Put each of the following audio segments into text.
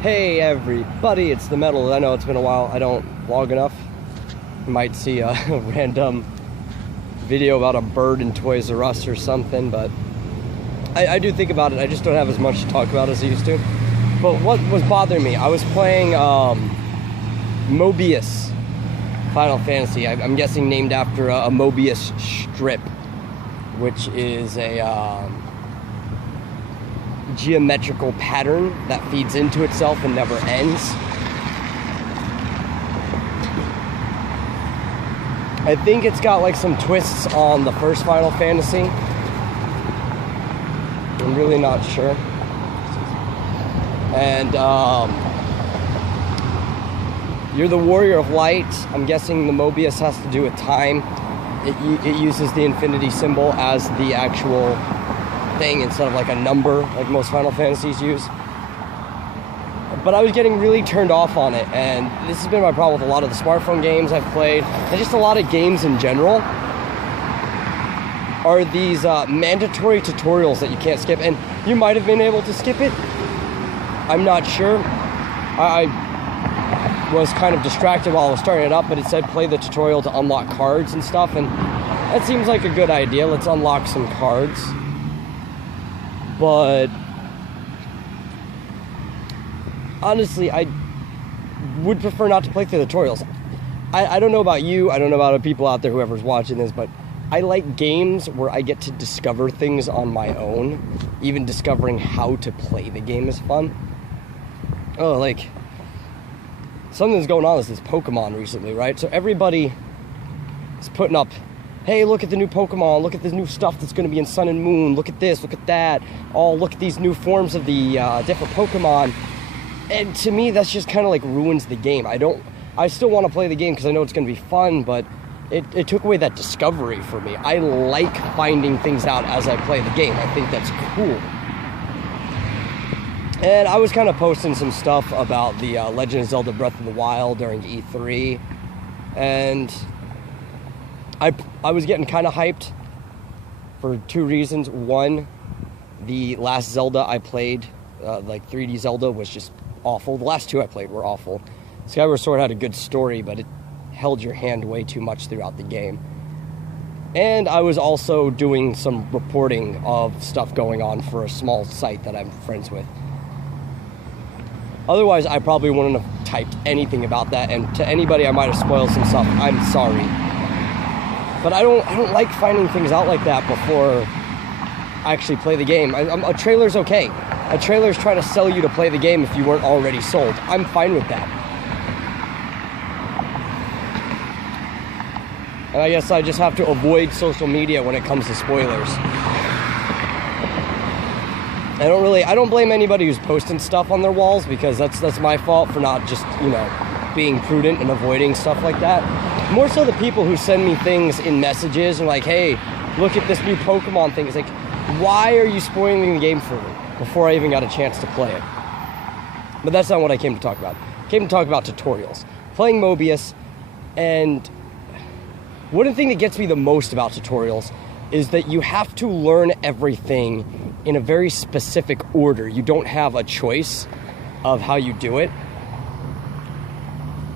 Hey everybody, it's the Metal. I know it's been a while. I don't vlog enough. You might see a random video about a bird in Toys R Us or something, but I do think about it. I just don't have as much to talk about as I used to. But what was bothering me, I was playing Mobius Final Fantasy. I'm guessing named after a Mobius strip, which is a geometrical pattern that feeds into itself and never ends. I think it's got like some twists on the first Final Fantasy. I'm really not sure. And you're the Warrior of Light. I'm guessing the Mobius has to do with time. It uses the infinity symbol as the actual thing instead of like a number like most Final Fantasies use. But I was getting really turned off on it, and this has been my problem with a lot of the smartphone games I've played, and just a lot of games in general, are these mandatory tutorials that you can't skip. And you might have been able to skip it, I'm not sure. I was kind of distracted while I was starting it up, but it said play the tutorial to unlock cards and stuff, and that seems like a good idea. Let's unlock some cards. But honestly, I would prefer not to play through the tutorials. I don't know about you, I don't know about the people out there, whoever's watching this, but I like games where I get to discover things on my own. Even discovering how to play the game is fun. Oh, like, something's going on with this Pokemon recently, right? So everybody is putting up, hey, look at the new Pokemon, look at the new stuff that's going to be in Sun and Moon, look at this, look at that, oh, look at these new forms of the different Pokemon. And to me, that's just kind of like ruins the game. I still want to play the game because I know it's going to be fun, but it took away that discovery for me. I like finding things out as I play the game. I think that's cool. And I was kind of posting some stuff about the Legend of Zelda Breath of the Wild during E3, and I was getting kind of hyped for two reasons. One, the last Zelda I played, like 3D Zelda, was just awful. The last two I played were awful. Skyward Sword had a good story, but it held your hand way too much throughout the game. And I was also doing some reporting of stuff going on for a small site that I'm friends with. Otherwise, I probably wouldn't have typed anything about that, and to anybody I might have spoiled some stuff, I'm sorry. But I don't like finding things out like that before I actually play the game. A trailer's okay. A trailer's trying to sell you to play the game if you weren't already sold. I'm fine with that. And I guess I just have to avoid social media when it comes to spoilers. I don't blame anybody who's posting stuff on their walls, because that's my fault for not just, being prudent and avoiding stuff like that. More so the people who send me things in messages and like, hey, look at this new Pokemon thing. It's like, why are you spoiling the game for me before I even got a chance to play it? But that's not what I came to talk about. I came to talk about tutorials. Playing Mobius, and one thing that gets me the most about tutorials is that you have to learn everything in a very specific order. You don't have a choice of how you do it.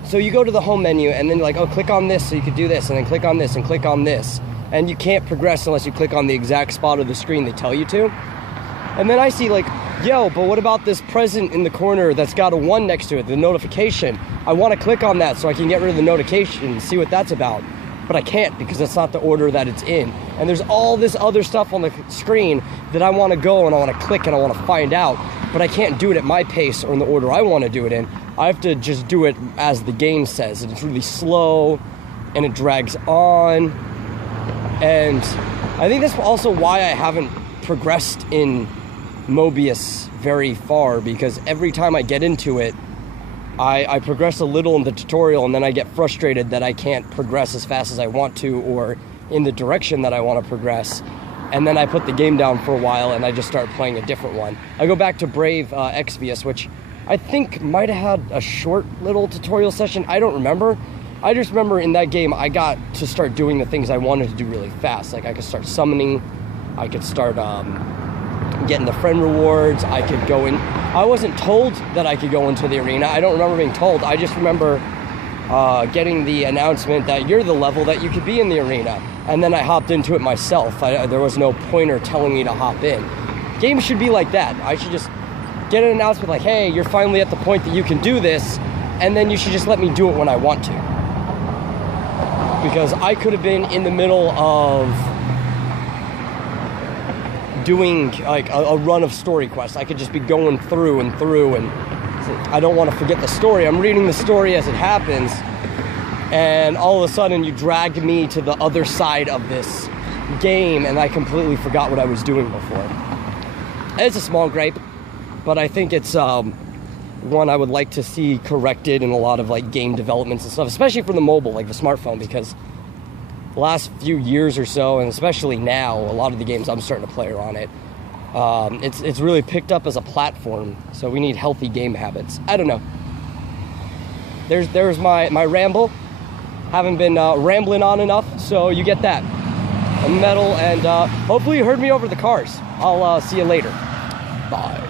So you go to the home menu and then you're like, oh, click on this so you could do this, and then click on this and click on this. And you can't progress unless you click on the exact spot of the screen they tell you to. And then I see like, yo, but what about this present in the corner that's got a 1 next to it, the notification? I want to click on that so I can get rid of the notification and see what that's about. But I can't, because that's not the order that it's in. And there's all this other stuff on the screen that I want to go and I want to click and I want to find out, but I can't do it at my pace or in the order I want to do it in. I have to just do it as the game says, and it's really slow and it drags on. And I think that's also why I haven't progressed in Mobius very far, because every time I get into it, I progress a little in the tutorial, and then I get frustrated that I can't progress as fast as I want to or in the direction that I want to progress. And then I put the game down for a while and I just start playing a different one. I go back to Brave Exvius, which I think might have had a short little tutorial session. I don't remember. I just remember in that game I got to start doing the things I wanted to do really fast. Like I could start summoning, I could start getting the friend rewards. I could go in. I wasn't told that I could go into the arena. I don't remember being told. I just remember getting the announcement that you're the level that you could be in the arena. And then I hopped into it myself. There was no pointer telling me to hop in. Games should be like that. I should just get an announcement like, hey, you're finally at the point that you can do this, and then you should just let me do it when I want to. Because I could have been in the middle of doing like a run of story quests. I could just be going through, and I don't want to forget the story. I'm reading the story as it happens, and all of a sudden you dragged me to the other side of this game, and I completely forgot what I was doing before. It's a small gripe, but I think it's one I would like to see corrected in a lot of like game developments and stuff, especially for the mobile, like the smartphone, because the last few years or so, and especially now, a lot of the games I'm starting to play are on it. It's really picked up as a platform, so we need healthy game habits. I don't know. There's my ramble. Haven't been rambling on enough, so you get that. A medal, and hopefully you heard me over the cars. I'll see you later. Bye.